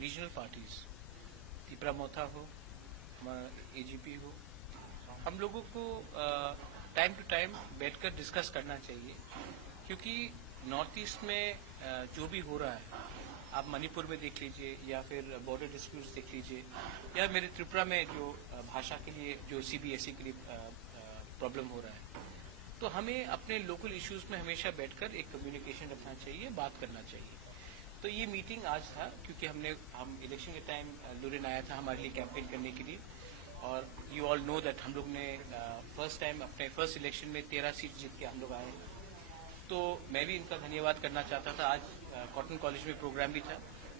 Regional parties, Tipra मोथा हो, हमारा AGP हो, हम लोगों को टाइम टू टाइम बैठकर डिस्कस करना चाहिए, क्योंकि नॉर्थ ईस्ट में जो भी हो रहा है, आप मणिपुर में देख लीजिए या फिर बॉर्डर डिस्प्यूट्स देख लीजिए, या मेरे त्रिपुरा में जो भाषा के लिए जो सीबीएसई के लिए प्रॉब्लम हो रहा है, तो हमें अपने लोकल इश्यूज में हमेशा बैठकर एक कम्युनिकेशन रखना चाहिए, बात करना चाहिए। तो ये मीटिंग आज था, क्योंकि हम इलेक्शन के टाइम लुरिन आया था हमारे लिए कैंपेन करने के लिए, और यू ऑल नो दैट हम लोग ने फर्स्ट टाइम अपने फर्स्ट इलेक्शन में 13 सीट जीत के हम लोग आए। तो मैं भी इनका धन्यवाद करना चाहता था। आज कॉटन कॉलेज में प्रोग्राम भी था,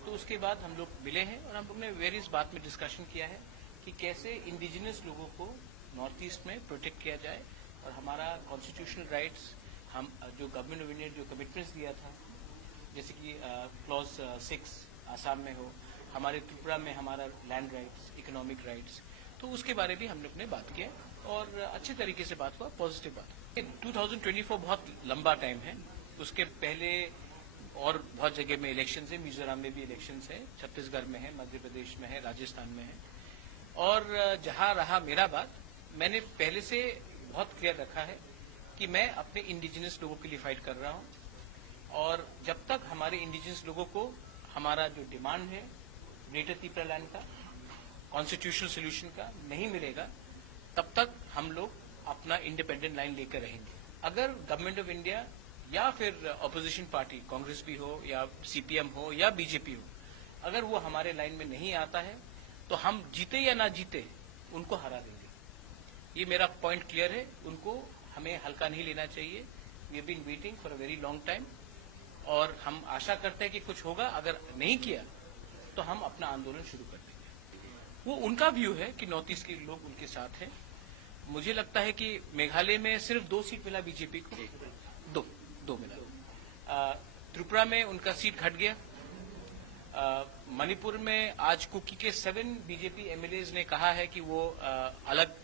तो उसके बाद हम लोग मिले हैं और हम लोग ने वेरियस बात में डिस्कशन किया है कि कैसे इंडिजिनस लोगों को नॉर्थ ईस्ट में प्रोटेक्ट किया जाए, और हमारा कॉन्स्टिट्यूशनल राइट्स, हम जो गवर्नमेंट ऑफ इंडिया जो कमिटमेंट्स दिया था, जैसे कि क्लॉज 6 आसाम में हो, हमारे त्रिपुरा में हमारा लैंड राइट्स, इकोनॉमिक राइट्स, तो उसके बारे में हम लोग ने बात किया और अच्छे तरीके से बात हुआ, पॉजिटिव बात। 2024 बहुत लंबा टाइम है, उसके पहले और बहुत जगह में इलेक्शन है, मिजोरम में भी इलेक्शन है, छत्तीसगढ़ में है, मध्य प्रदेश में है, राजस्थान में है, और जहां रहा मेरा बात, मैंने पहले से बहुत क्लियर रखा है कि मैं अपने इंडिजिनस लोगों के लिए फाइट कर रहा हूं, और जब तक हमारे इंडिजिनस लोगों को हमारा जो डिमांड है ग्रेटर त्रिपुरा लैंड का, कॉन्स्टिट्यूशनल सोल्यूशन का नहीं मिलेगा, तब तक हम लोग अपना इंडिपेंडेंट लाइन लेकर रहेंगे। अगर गवर्नमेंट ऑफ इंडिया या फिर अपोजिशन पार्टी, कांग्रेस भी हो या सीपीएम हो या बीजेपी हो, अगर वो हमारे लाइन में नहीं आता है, तो हम जीते या ना जीते उनको हरा देंगे। ये मेरा पॉइंट क्लियर है, उनको हमें हल्का नहीं लेना चाहिए। We have been waiting for a very long time, और हम आशा करते हैं कि कुछ होगा। अगर नहीं किया तो हम अपना आंदोलन शुरू कर देंगे। वो उनका व्यू है कि नॉर्थ ईस्ट के लोग उनके साथ हैं। मुझे लगता है कि मेघालय में सिर्फ 2 सीट मिला बीजेपी को, दो मिला। त्रिपुरा में उनका सीट घट गया। मणिपुर में आज कुकी के 7 बीजेपी एमएलएज ने कहा है कि वो अलग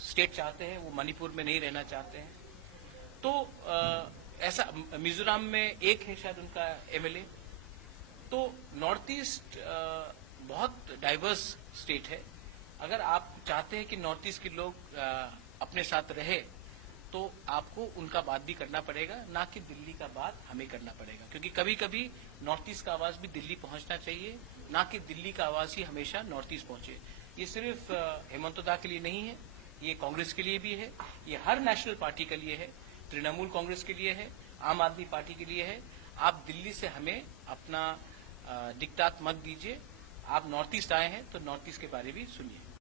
स्टेट चाहते हैं, वो मणिपुर में नहीं रहना चाहते हैं। तो ऐसा मिजोरम में एक है शायद उनका एमएलए। तो नॉर्थ ईस्ट बहुत डाइवर्स स्टेट है। अगर आप चाहते हैं कि नॉर्थ ईस्ट के लोग अपने साथ रहे, तो आपको उनका बात भी करना पड़ेगा, ना कि दिल्ली का बात हमें करना पड़ेगा, क्योंकि कभी कभी नॉर्थ ईस्ट का आवाज भी दिल्ली पहुंचना चाहिए, ना कि दिल्ली का आवाज ही हमेशा नॉर्थ ईस्ट पहुंचे। ये सिर्फ हेमंत दा के लिए नहीं है, ये कांग्रेस के लिए भी है, ये हर नेशनल पार्टी के लिए है, तृणमूल कांग्रेस के लिए है, आम आदमी पार्टी के लिए है। आप दिल्ली से हमें अपना डिक्टाट मत दीजिए। आप नॉर्थ ईस्ट आए हैं तो नॉर्थ ईस्ट के बारे में सुनिए।